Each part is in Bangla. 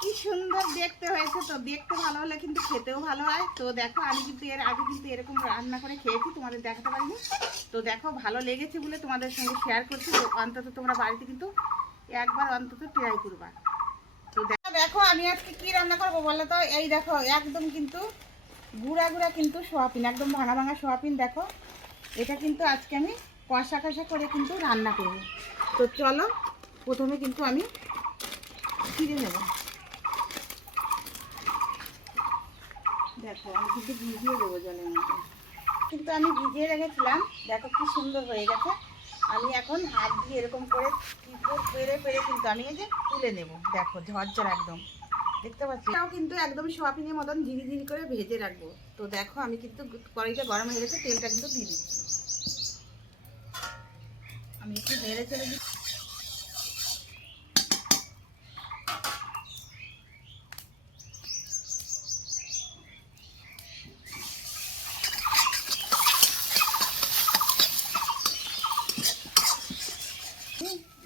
কি সুন্দর দেখতে হয়েছে। তো দেখতে ভালো হলে কিন্তু খেতেও ভালো হয়। তো দেখো আমি কিন্তু এর আগে কিন্তু এরকম রান্না করে খেয়েছি, তোমাদের দেখাতে পারিনি। তো দেখো ভালো লেগেছে বলে তোমাদের সঙ্গে শেয়ার করছি। তো অন্তত তোমরা বাড়িতে কিন্তু একবার অন্তত ট্রাই করবা। তো দেখো আমি আজকে কি রান্না করবো বলো তো। এই দেখো একদম কিন্তু গুঁড়া গুঁড়া কিন্তু সোয়াবিন, একদম ভাঙা ভাঙা সোয়াবিন। দেখো এটা কিন্তু আজকে আমি কষা কষা করে কিন্তু রান্না করব। তো চলো প্রথমে কিন্তু আমি ছিঁড়ে নেব। দেখো আমি কিন্তু ভিজিয়ে দেবো জলের মধ্যে, কিন্তু আমি ভিজিয়ে রেখেছিলাম। দেখো কি সুন্দর হয়ে গেছে। আমি এখন হাত দিয়ে এরকম করে পেরে পেরে কিন্তু আমি এই যে তুলে নেব। দেখো ঝরঝর একদম দেখতে পাচ্ছি। এটাও কিন্তু একদম সোয়াবিনের মতন ধীরে ধীরে করে ভেজে রাখবো। তো দেখো আমি কিন্তু কড়াইটা গরম হয়ে গেছে, তেলটা কিন্তু দিয়ে দিচ্ছি। আমি একটু নেড়ে চেড়ে দিচ্ছি।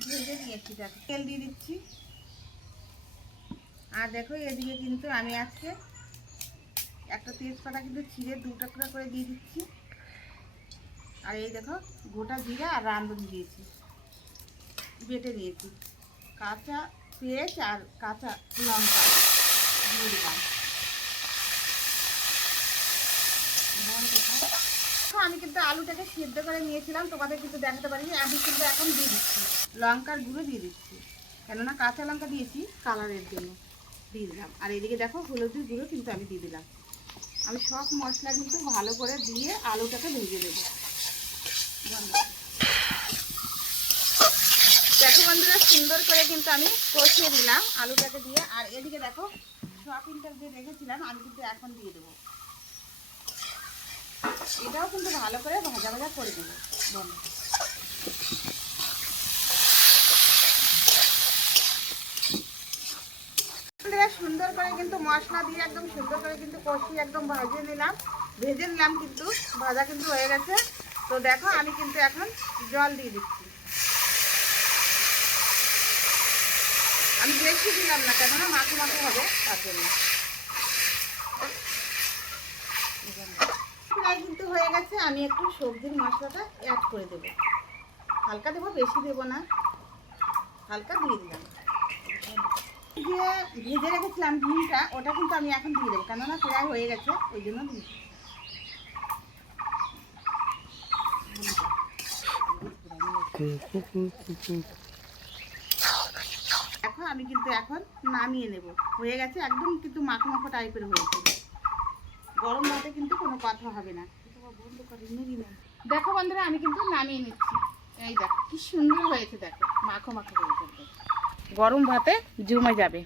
ভেজে নিয়েছি, দেখো তেল দিয়ে দিচ্ছি। আর দেখো এদিকে কিন্তু আমি আজকে একটা তেজপাতা কিন্তু ছিঁড়ে 2 টুকরা করে দিয়ে দিচ্ছি। আর এই দেখো গোটা জিরা আর রাঁধুনি দিয়েছি, বেটে দিয়েছি। কাঁচা পেঁয়াজ আর কাঁচা লঙ্কা দিয়ে দিলাম। আমি কিন্তু আলুটাকে সিদ্ধ করে নিয়েছিলাম, তোমাদের কিন্তু দেখাতে পারিনি। আমি কিন্তু এখন দিয়ে দিচ্ছি লঙ্কার গুঁড়ো দিয়ে দিচ্ছি, কেননা কাঁচা লঙ্কা দিয়েছি কালারের জন্য দিয়ে দিলাম। আর এদিকে দেখো হলুদের গুঁড়ো কিন্তু আমি দিয়ে দিলাম। আমি সব মশলা কিন্তু ভালো করে দিয়ে আলুটাকে ভেজে দেবো। দেখো বন্ধুরা সুন্দর করে কিন্তু আমি কষিয়ে দিলাম আলুটাকে দিয়ে। আর এদিকে দেখো সোয়াবিনটা যে রেখেছিলাম আমি কিন্তু এখন দিয়ে দেবো। এটাও কিন্তু ভালো করে ভাজা ভাজা করে দেবো। সুন্দর করে কিন্তু মশলা দিয়ে একদম সুন্দর করে কিন্তু কষিয়ে একদম ভেজে নিলাম কিন্তু ভাজা কিন্তু হয়ে গেছে। তো দেখো আমি কিন্তু এখন জল দিয়ে দিচ্ছি। আমি বেশি দিলাম না, কেননা মাখো মাখো হবে তার জন্য। প্রায় কিন্তু হয়ে গেছে। আমি একটু সবজির মশলাটা অ্যাড করে দেবো, হালকা দেবো, বেশি দেবো না, হালকা দিয়ে দিলাম। যে ভেজে রেখেছিলাম ডিমটা ওটা কিন্তু আমি এখন দিয়ে দেবো, কেননা প্রায় হয়ে গেছে ওই জন্য দিয়ে। দেখো আমি কিন্তু এখন নামিয়ে নেব, হয়ে গেছে একদম কিন্তু মাখো মাখো টাইপের হয়েছে। গরম ভাতে কিন্তু কোনো কথা হবে না। দেখো বন্ধুরা আমি কিন্তু নামিয়ে নিচ্ছি। এই দেখো কি সুন্দর হয়েছে, দেখো মাখো মাখো হয়েছে, গরম ভাতে জমে যাবে।